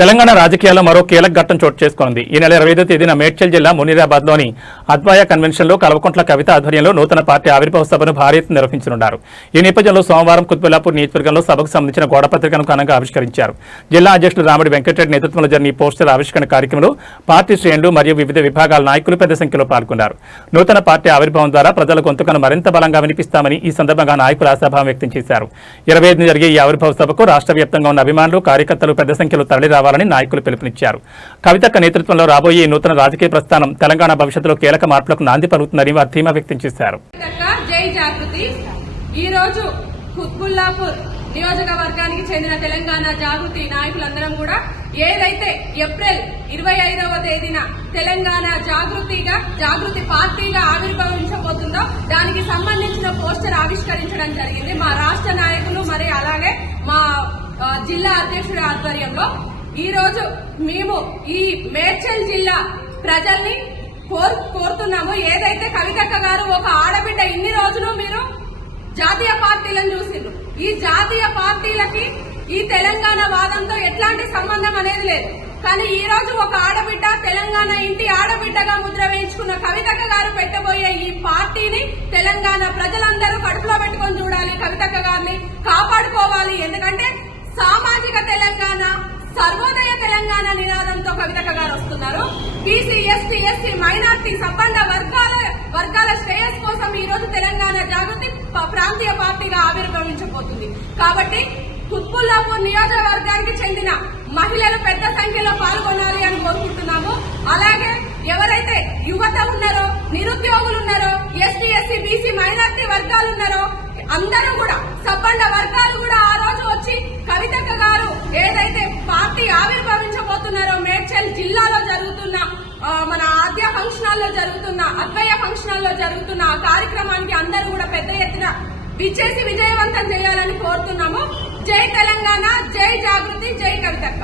తెలంగాణ రాజకీయాల్లో మరో కీలక ఘట్టం చోటు చేసుకుంది. ఈ నెల 25వ తేదీన మేడ్చల్ జిల్లా మునీరాబాద్లోని అద్వాయ కన్వెన్షన్లో కల్వకుంట్ల కవిత ఆధ్వర్యంలో నూతన పార్టీ ఆవిర్భావ సభను భారీ ఎత్తున నిర్వహించనున్నారు. ఈ నేపథ్యంలో సోమవారం కుత్బుల్లాపూర్ నియోజకవర్గంలో సభకు సంబంధించిన గోడపత్రికను ఘనంగా ఆవిష్కరించారు. జిల్లా అధ్యక్షుడు రామిడి వెంకటరెడ్డి నేతృత్వంలో జరిగిన ఈ పోస్టర్ ఆవిష్కరణ కార్యక్రమంలో పార్టీ శ్రేణులు మరియు వివిధ విభాగాల నాయకులు పెద్ద సంఖ్యలో పాల్గొన్నారు. నూతన పార్టీ ఆవిర్భావం ద్వారా ప్రజల గొంతుకను మరింత బలంగా వినిపిస్తామని ఈ సందర్భంగా నాయకులు ఆశాభావం వ్యక్తం చేశారు. 25న జరిగే ఈ ఆవిర్భావ సభకు రాష్ట్ర వ్యాప్తంగా ఉన్న అభిమానులు కార్యకర్తలు పెద్ద సంఖ్యలో తరలి రావాలని నాయకులు పిలుపునిచ్చారు. కవితక్క నేతృత్వంలో రాబోయే ఈ నూతన రాజకీయ ప్రస్థానం తెలంగాణ భవిష్యత్తులో కీలక మార్పులకు నాంది పలుకుతుందని వారు ధీమా వ్యక్తం చేశారు. ఈ రోజు కుత్బుల్లాపూర్ నియోజకవర్గానికి చెందిన తెలంగాణ జాగృతి నాయకులందరం కూడా ఏదైతే ఏప్రిల్ 25వ తేదీన తెలంగాణ జాగృతి పార్టీగా ఆవిర్భవించబోతుందో దానికి సంబంధించిన పోస్టర్ ఆవిష్కరించడం జరిగింది. మా రాష్ట్ర నాయకులు మరి అలాగే మా జిల్లా అధ్యక్షుడి ఆధ్వర్యంలో ఈ రోజు మేము ఈ మేడ్చల్ జిల్లా ప్రజల్ని కోరుతున్నాము. ఏదైతే కవితక్క గారు ఒక ఆడబిడ్డ, ఇన్ని రోజులు మీరు జాతీయ పార్టీలను చూసిండ్రు. ఈ జాతీయ పార్టీలకి ఈ తెలంగాణ వాదంతో ఎట్లాంటి సంబంధం అనేది లేదు. కానీ ఈ రోజు ఒక ఆడబిడ్డ, తెలంగాణ ఇంటి ఆడబిడ్డగా ముద్ర వేయించుకున్న కవితక్క గారు పెట్టబోయే ఈ పార్టీని తెలంగాణ ప్రజలందరూ కడుపులో పెట్టుకొని చూడాలి. కవితక్క గారిని కాపాడుకోవాలి. ఎందుకంటే సామాజిక తెలంగాణ, సర్వోదయ తెలంగాణ నినాదంతో కవితక్క గారు వస్తున్నారు. బీసీ, ఎస్టీ, ఎస్సీ, మైనార్టీ, సబ్బండ వర్గాల శ్రేయస్ కోసం ఈ రోజు తెలంగాణ జాగృతి ప్రాంతీయ పార్టీగా ఆవిర్భవించబోతుంది. కాబట్టి కుత్బుల్లాపూర్ నియోజకవర్గానికి చెందిన మహిళలు పెద్ద సంఖ్యలో పాల్గొనాలి అని కోరుకుంటున్నాము. అలాగే ఎవరైతే యువత ఉన్నారో, నిరుద్యోగులు ఉన్నారో, ఎస్టీ, ఎస్సీ, బీసీ, మైనార్టీ వర్గాలు ఉన్నారో అందరూ కూడా, సబ్బండ వర్గాలు కూడా ఆ రోజు వచ్చి కవితక్క గారు ఏదైతే పార్టీ ఆవిర్భవించబోతున్నారో మేడ్చల్ జిల్లాలో జరుగుతున్న మన ఆద్య ఫంక్షన్ హాల్లో జరుగుతున్న, అద్వయ ఫంక్షన్ హాల్లో జరుగుతున్న ఆ కార్యక్రమానికి అందరూ కూడా పెద్ద ఎత్తున విచ్చేసి విజయవంతం చేయాలని కోరుతున్నాము. జై తెలంగాణ, జై జాగృతి, జై కవితక్క.